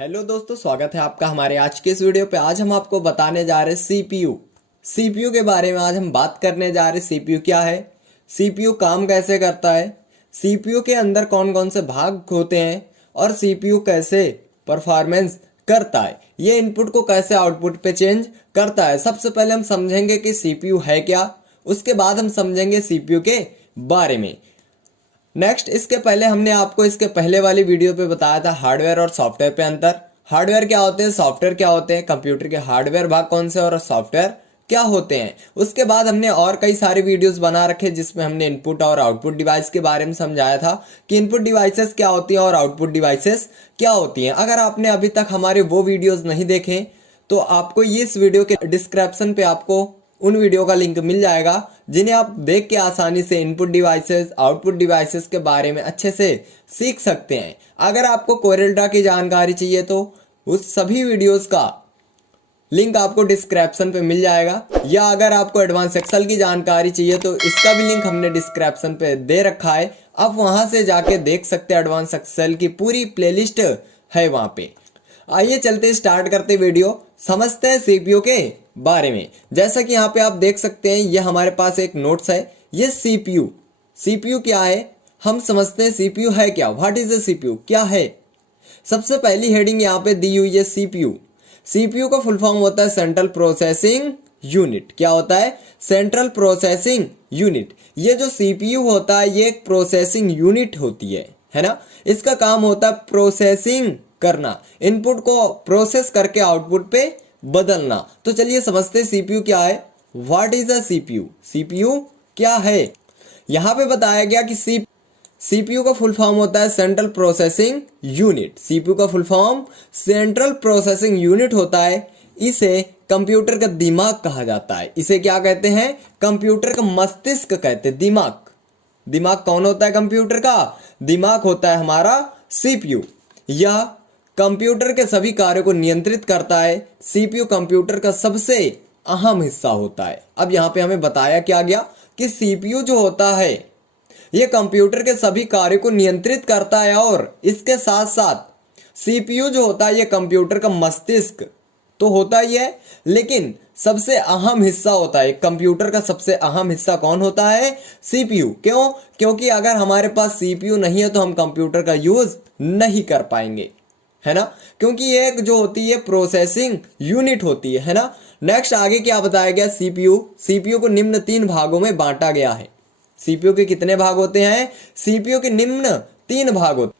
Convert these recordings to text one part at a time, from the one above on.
Hello दोस्तों, स्वागत है आपका हमारे आज के इस वीडियो पे। आज हम आपको बताने जा रहे हैं सीपीयू के बारे में। आज हम बात करने जा रहे हैं सीपीयू क्या है, सीपीयू काम कैसे करता है, सीपीयू के अंदर कौन कौन से भाग होते हैं और सीपीयू कैसे परफॉर्मेंस करता है, ये इनपुट को कैसे आउटपुट पे चेंज करता है। सबसे पहले हम समझेंगे कि सीपीयू है क्या, उसके बाद हम समझेंगे सीपीयू के बारे में। नेक्स्ट, इसके पहले हमने आपको इसके पहले वाली वीडियो पे बताया था हार्डवेयर और सॉफ्टवेयर पे अंतर। हार्डवेयर क्या होते हैं, सॉफ्टवेयर क्या होते हैं, कंप्यूटर के हार्डवेयर भाग कौन से और सॉफ्टवेयर क्या होते हैं। उसके बाद हमने और कई सारे वीडियोस बना रखे जिसमें हमने इनपुट और आउटपुट डिवाइस के बारे में समझाया था कि इनपुट डिवाइसेस क्या होती हैं और आउटपुट डिवाइसेस क्या होती हैं। अगर आपने अभी तक हमारे वो वीडियोज नहीं देखे तो आपको इस वीडियो के डिस्क्रिप्शन पे आपको उन वीडियो का लिंक मिल जाएगा जिन्हें आप देख के आसानी से इनपुट डिवाइसेस आउटपुट डिवाइसेस के बारे में अच्छे से सीख सकते हैं। अगर आपको कोरेल्ड्रा की जानकारी चाहिए तो उस सभी वीडियोस का लिंक आपको डिस्क्रिप्शन पे मिल जाएगा, या अगर आपको एडवांस एक्सेल की जानकारी चाहिए तो इसका भी लिंक हमने डिस्क्रिप्शन पे दे रखा है। आप वहां से जाके देख सकते हैं, एडवांस एक्सेल की पूरी प्लेलिस्ट है वहां पे। आइए चलते स्टार्ट करते वीडियो, समझते हैं सीपीयू के बारे में। जैसा कि यहाँ पे आप देख सकते हैं, ये हमारे पास एक नोट्स है। ये सीपीयू क्या है हम समझते हैं। सीपीयू है क्या, व्हाट इज ए सीपीयू, क्या है। सबसे पहली हेडिंग यहाँ पे दी हुई है सीपीयू। सीपीयू का फुल फॉर्म होता है सेंट्रल प्रोसेसिंग यूनिट। क्या होता है, सेंट्रल प्रोसेसिंग यूनिट। ये जो सीपीयू होता है ये एक प्रोसेसिंग यूनिट होती है ना। इसका काम होता है प्रोसेसिंग करना, इनपुट को प्रोसेस करके आउटपुट पे बदलना। तो चलिए समझते हैं सीपीयू क्या है, what is a CPU, CPU क्या है। यहां पे बताया गया कि सीपीयू का फुल फॉर्म होता है सेंट्रल प्रोसेसिंग यूनिट। सीपीयू का full form central processing unit होता है। इसे कंप्यूटर का दिमाग कहा जाता है। इसे क्या कहते हैं, कंप्यूटर का मस्तिष्क कहते हैं। दिमाग कौन होता है, कंप्यूटर का दिमाग होता है हमारा सीपीयू। यह कंप्यूटर के सभी कार्यों को नियंत्रित करता है। सीपीयू कंप्यूटर का सबसे अहम हिस्सा होता है। अब यहाँ पे हमें बताया क्या गया कि सीपीयू जो होता है यह कंप्यूटर के सभी कार्यों को नियंत्रित करता है, और इसके साथ साथ सीपीयू जो होता है यह कंप्यूटर का मस्तिष्क तो होता ही है, लेकिन सबसे अहम हिस्सा होता है। कंप्यूटर का सबसे अहम हिस्सा कौन होता है, सीपीयू। क्यों, क्योंकि अगर हमारे पास सीपीयू नहीं है तो हम कंप्यूटर का यूज नहीं कर पाएंगे, है ना, क्योंकि ये एक जो होती है प्रोसेसिंग यूनिट होती है ना। नेक्स्ट आगे क्या बताया गया, सीपीयू को निम्न 3 भागों में बांटा गया है। सीपीयू के कितने भाग होते हैं, सीपीयू के निम्न 3 भाग होते,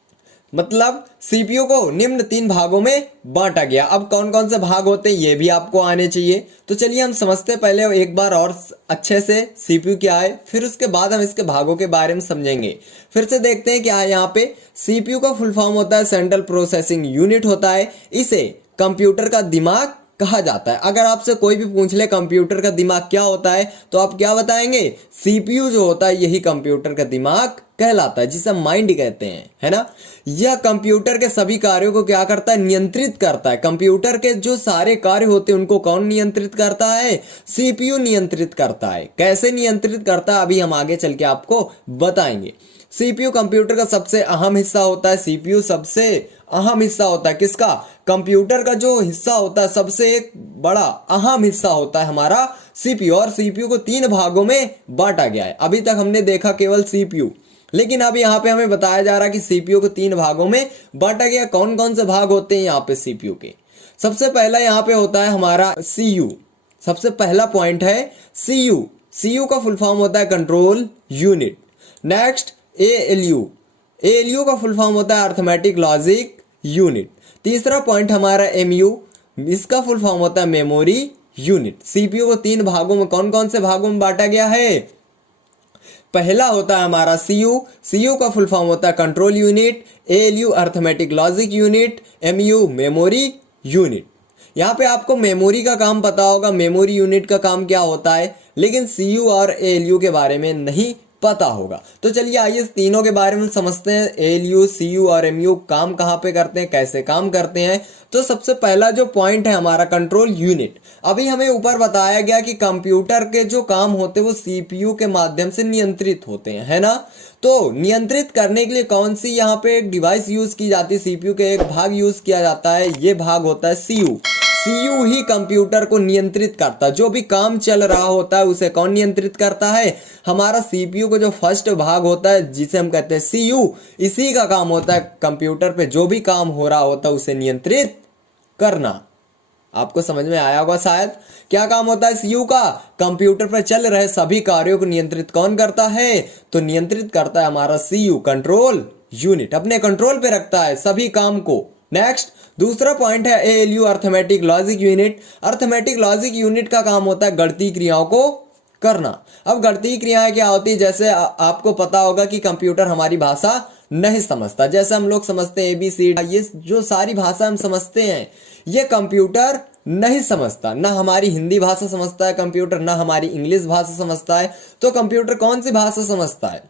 मतलब सीपीयू को निम्न 3 भागों में बांटा गया। अब कौन कौन से भाग होते हैं ये भी आपको आने चाहिए। तो चलिए हम समझते पहले एक बार और अच्छे से सीपीयू क्या है, फिर उसके बाद हम इसके भागों के बारे में समझेंगे। फिर से देखते हैं क्या है यहाँ पे। सीपीयू का फुल फॉर्म होता है सेंट्रल प्रोसेसिंग यूनिट होता है। इसे कंप्यूटर का दिमाग कहा जाता है। अगर आपसे कोई भी पूछ ले कंप्यूटर का दिमाग क्या होता है तो आप क्या बताएंगे, सीपीयू जो होता है यही कंप्यूटर का दिमाग कहलाता है, जिसे माइंड कहते हैं, है ना। यह कंप्यूटर के सभी कार्यों को क्या करता है, नियंत्रित करता है। कंप्यूटर के जो सारे कार्य होते हैं उनको कौन नियंत्रित करता है, सीपीयू नियंत्रित करता है। कैसे नियंत्रित करता है अभी हम आगे चल के आपको बताएंगे। सीपीयू कंप्यूटर का सबसे अहम हिस्सा होता है। सीपीयू सबसे अहम हिस्सा होता है किसका, कंप्यूटर का जो हिस्सा होता है सबसे एक बड़ा अहम हिस्सा होता है हमारा सीपीयू। और सीपीयू को 3 भागों में बांटा गया है। अभी तक हमने देखा केवल सीपीयू, लेकिन अब यहाँ पे हमें बताया जा रहा है कि सीपीयू को 3 भागों में बांटा गया। कौन कौन से भाग होते हैं यहाँ पे सीपीयू के। सबसे पहला यहाँ पे होता है हमारा सीयू। सबसे पहला पॉइंट है सीयू। सीयू का फुल फॉर्म होता है कंट्रोल यूनिट। नेक्स्ट एएलयू का फुल फॉर्म होता है अर्थमेटिक लॉजिक यूनिट। तीसरा पॉइंट हमारा एमयू, इसका फुल फॉर्म होता है मेमोरी यूनिट। सीपीयू को 3 भागों में कौन कौन से भागों में बांटा गया है। पहला होता है हमारा सीयू का फुल फॉर्म होता है control unit, ALU arithmetic logic unit, MU memory unit. यहाँ पे आपको मेमोरी का काम पता होगा, मेमोरी यूनिट का काम क्या होता है, लेकिन सीयू और एएलयू के बारे में नहीं पता होगा। तो चलिए आइए इस तीनों के बारे में समझते हैं। ALU, CU और MU काम कहाँ पे करते हैं, कैसे काम करते हैं। तो सबसे पहला जो पॉइंट है हमारा कंट्रोल यूनिट। अभी हमें ऊपर बताया गया कि कंप्यूटर के जो काम होते हैं वो CPU के माध्यम से नियंत्रित होते हैं, है ना। तो नियंत्रित करने के लिए कौन सी यहाँ पे एक डिवाइस यूज की जाती है, CPU के एक भाग यूज किया जाता है, ये भाग होता है CU। सीयू ही कंप्यूटर को नियंत्रित करता है। जो भी काम चल रहा होता है उसे कौन नियंत्रित करता है, हमारा सीपीयू का जो फर्स्ट भाग होता है जिसे हम कहते हैं सीयू, इसी का काम होता है कंप्यूटर पे जो भी काम हो रहा होता है उसे नियंत्रित करना। आपको समझ में आया होगा शायद। क्या काम होता है सीयू का, कंप्यूटर पर चल रहे सभी कार्यों को नियंत्रित कौन करता है, तो नियंत्रित करता है हमारा सीयू, कंट्रोल यूनिट, अपने कंट्रोल पे रखता है सभी काम को। नेक्स्ट दूसरा पॉइंट है ALU, arithmetic logic unit. Arithmetic logic unit का काम होता है गणितीय क्रियाओं को करना। अब गणितीय क्रियाएं क्या होती है, जैसे आपको पता होगा कि कंप्यूटर हमारी भाषा नहीं समझता। जैसे हम लोग समझते हैं ABCD, ये जो सारी भाषा हम समझते हैं ये कंप्यूटर नहीं समझता। ना हमारी हिंदी भाषा समझता है कंप्यूटर, ना हमारी इंग्लिश भाषा समझता है। तो कंप्यूटर कौन सी भाषा समझता है,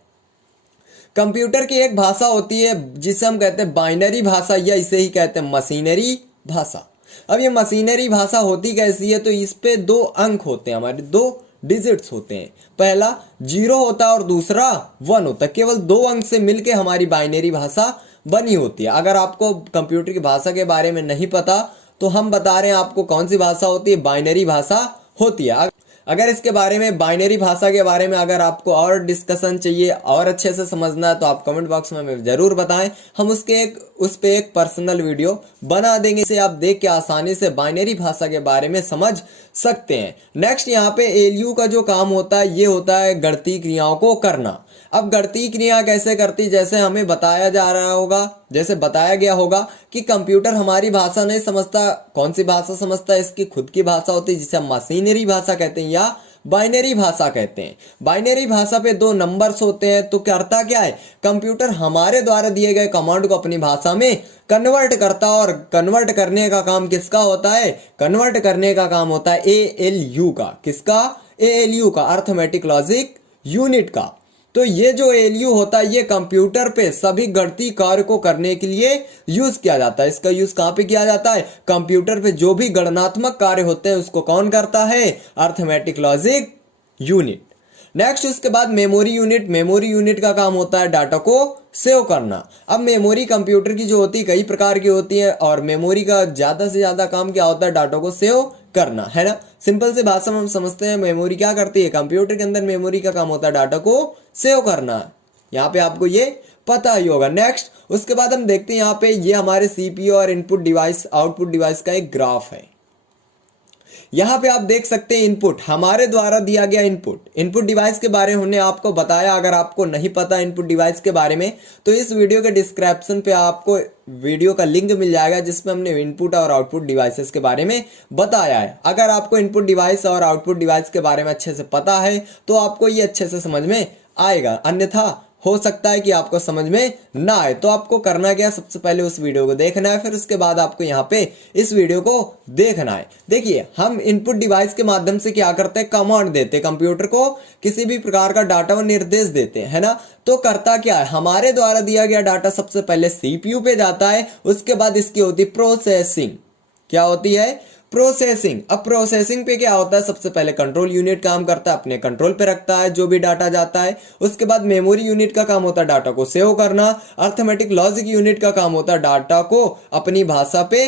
कंप्यूटर की एक भाषा होती है जिसे हम कहते हैं बाइनरी भाषा, या इसे ही कहते हैं मशीनरी भाषा। अब ये मशीनरी भाषा होती कैसी है, तो इस पे 2 अंक होते हैं, हमारे 2 डिजिट्स होते हैं। पहला 0 होता है और दूसरा 1 होता है। केवल 2 अंक से मिलके हमारी बाइनरी भाषा बनी होती है। अगर आपको कंप्यूटर की भाषा के बारे में नहीं पता तो हम बता रहे हैं आपको कौन सी भाषा होती है, बाइनरी भाषा होती है। अगर इसके बारे में, बाइनरी भाषा के बारे में अगर आपको और डिस्कशन चाहिए और अच्छे से समझना है तो आप कमेंट बॉक्स में हमें जरूर बताएं। हम उस पे एक पर्सनल वीडियो बना देंगे, इसे आप देख के आसानी से बाइनरी भाषा के बारे में समझ सकते हैं। नेक्स्ट यहाँ पे ALU का जो काम होता है ये होता है गणितीय क्रियाओं को करना। अब गणितीय क्रिया कैसे करती, जैसे हमें बताया जा रहा होगा, जैसे बताया गया होगा कि कंप्यूटर हमारी भाषा नहीं समझता। कौन सी भाषा समझता है, इसकी खुद की भाषा होती है जिसे हम मशीनरी भाषा कहते हैं या बाइनरी भाषा कहते हैं। बाइनरी भाषा पे 2 नंबर्स होते हैं। तो करता क्या है, कंप्यूटर हमारे द्वारा दिए गए कमांड को अपनी भाषा में कन्वर्ट करता है। और कन्वर्ट करने का काम किसका होता है, कन्वर्ट करने का काम होता है ALU का। किसका, ALU का, अर्थमेटिक लॉजिक यूनिट का। तो ये जो ALU होता है ये कंप्यूटर पे सभी गणितीय कार्य को करने के लिए यूज किया जाता है। इसका यूज कहाँ पे किया जाता है, कंप्यूटर पे जो भी गणनात्मक कार्य होते हैं उसको कौन करता है, अर्थमेटिक लॉजिक यूनिट। नेक्स्ट उसके बाद मेमोरी यूनिट। मेमोरी यूनिट का काम होता है डाटा को सेव करना। अब मेमोरी कंप्यूटर की जो होती है कई प्रकार की होती है और मेमोरी का ज्यादा से ज्यादा काम क्या होता है, डाटा को सेव करना, है ना। सिंपल से भाषा में हम समझते हैं मेमोरी क्या करती है, कंप्यूटर के अंदर मेमोरी का काम होता है डाटा को सेव करना। यहाँ पे आपको ये पता ही होगा। नेक्स्ट उसके बाद हम देखते हैं यहाँ पे ये हमारे CPU और इनपुट डिवाइस आउटपुट डिवाइस का एक ग्राफ है। यहाँ पे आप देख सकते हैं इनपुट, हमारे द्वारा दिया गया इनपुट डिवाइस के बारे में हमने आपको बताया। अगर आपको नहीं पता इनपुट डिवाइस के बारे में तो इस वीडियो के डिस्क्रिप्शन पे आपको वीडियो का लिंक मिल जाएगा जिसमें हमने इनपुट और आउटपुट डिवाइसेस के बारे में बताया है। अगर आपको इनपुट डिवाइस और आउटपुट डिवाइस के बारे में अच्छे से पता है तो आपको ये अच्छे से समझ में आएगा, अन्यथा हो सकता है कि आपको समझ में ना आए। तो आपको करना क्या, सबसे पहले उस वीडियो को देखना है, फिर उसके बाद आपको यहाँ पे इस वीडियो को देखना है। देखिए हम इनपुट डिवाइस के माध्यम से क्या करते हैं, कमांड देते हैं कंप्यूटर को, किसी भी प्रकार का डाटा व निर्देश देते हैं, है ना। तो करता क्या है, हमारे द्वारा दिया गया डाटा सबसे पहले CPU पे जाता है, उसके बाद इसकी होती है प्रोसेसिंग। क्या होती है, प्रोसेसिंग। अब प्रोसेसिंग पे क्या होता है, सबसे पहले कंट्रोल यूनिट काम करता है, अपने कंट्रोल पे रखता है जो भी डाटा जाता है। उसके बाद मेमोरी यूनिट का काम होता है डाटा को सेव करना। अर्थमेटिक लॉजिक यूनिट का काम होता है डाटा को अपनी भाषा पे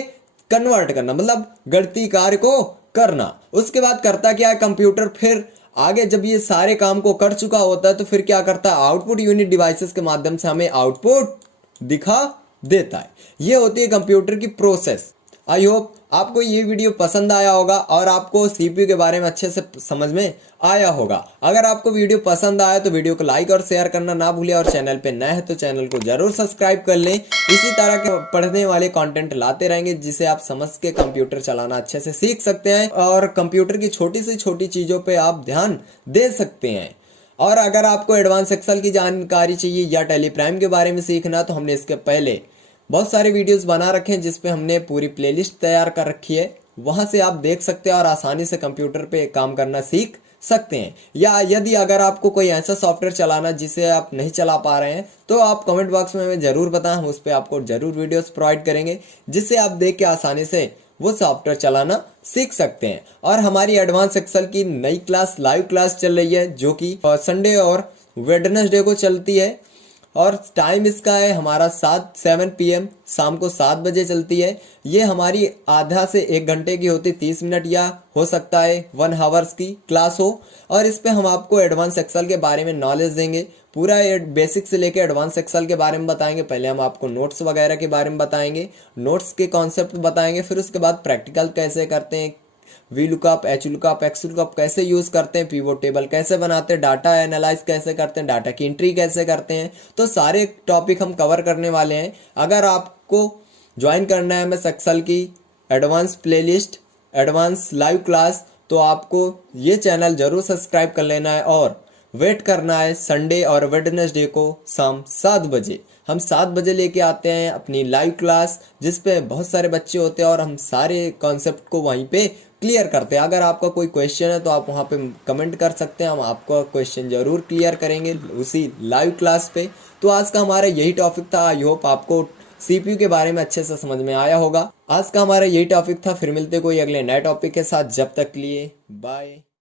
कन्वर्ट करना, मतलब गणितीय कार्य को करना। उसके बाद करता क्या है कंप्यूटर, फिर आगे जब ये सारे काम को कर चुका होता है तो फिर क्या करता है, आउटपुट यूनिट डिवाइसेस के माध्यम से हमें आउटपुट दिखा देता है। ये होती है कंप्यूटर की प्रोसेस। आई होप आपको ये वीडियो पसंद आया होगा और आपको CPU के बारे में अच्छे से समझ में आया होगा। अगर आपको वीडियो पसंद आया तो वीडियो को लाइक और शेयर करना ना भूलें, और चैनल पे नए हैं तो चैनल को जरूर सब्सक्राइब कर लें। इसी तरह के पढ़ने वाले कंटेंट लाते रहेंगे जिसे आप समझ के कंप्यूटर चलाना अच्छे से सीख सकते हैं और कंप्यूटर की छोटी से छोटी चीज़ों पर आप ध्यान दे सकते हैं। और अगर आपको एडवांस एक्सेल की जानकारी चाहिए या टेलीप्राइम के बारे में सीखना तो हमने इसके पहले बहुत सारे वीडियोस बना रखे हैं जिसपे हमने पूरी प्लेलिस्ट तैयार कर रखी है, वहां से आप देख सकते हैं और आसानी से कंप्यूटर पे काम करना सीख सकते हैं। या यदि अगर आपको कोई ऐसा सॉफ्टवेयर चलाना जिसे आप नहीं चला पा रहे हैं तो आप कमेंट बॉक्स में हमें ज़रूर बताएं, हम उस पर आपको ज़रूर वीडियोस प्रोवाइड करेंगे जिससे आप देख के आसानी से वो सॉफ्टवेयर चलाना सीख सकते हैं। और हमारी एडवांस एक्सेल की नई क्लास, लाइव क्लास चल रही है जो कि संडे और वेडनेसडे को चलती है और टाइम इसका है हमारा 7 PM शाम को 7 बजे चलती है। ये हमारी आधा से 1 घंटे की होती, 30 मिनट या हो सकता है 1 आवर्स की क्लास हो। और इस पे हम आपको एडवांस एक्सेल के बारे में नॉलेज देंगे, पूरा बेसिक से लेके एडवांस एक्सेल के बारे में बताएंगे। पहले हम आपको नोट्स वगैरह के बारे में बताएंगे, नोट्स के कॉन्सेप्ट बताएंगे, फिर उसके बाद प्रैक्टिकल कैसे करते हैं, V lookup, H lookup, x lookup कैसे यूज करते हैं, पीवोट टेबल कैसे बनाते हैं, डाटा एनालाइज कैसे करते हैं, डाटा की एंट्री कैसे करते हैं। तो सारे टॉपिक हम कवर करने वाले हैं। अगर आपको ज्वाइन करना है एमएस एक्सेल की advance playlist, advance live class, तो आपको ये चैनल जरूर सब्सक्राइब कर लेना है और वेट करना है संडे और वेडनेसडे को शाम 7 बजे। हम 7 बजे लेके आते हैं अपनी लाइव क्लास जिस पे बहुत सारे बच्चे होते हैं और हम सारे कॉन्सेप्ट को वहीं पे क्लियर करते हैं। अगर आपका कोई क्वेश्चन है तो आप वहाँ पे कमेंट कर सकते हैं, हम आपका क्वेश्चन जरूर क्लियर करेंगे उसी लाइव क्लास पे। तो आज का हमारा यही टॉपिक था। आई होप आपको सीपीयू के बारे में अच्छे से समझ में आया होगा। आज का हमारा यही टॉपिक था। फिर मिलते कोई अगले नए टॉपिक के साथ, जब तक के लिए बाय।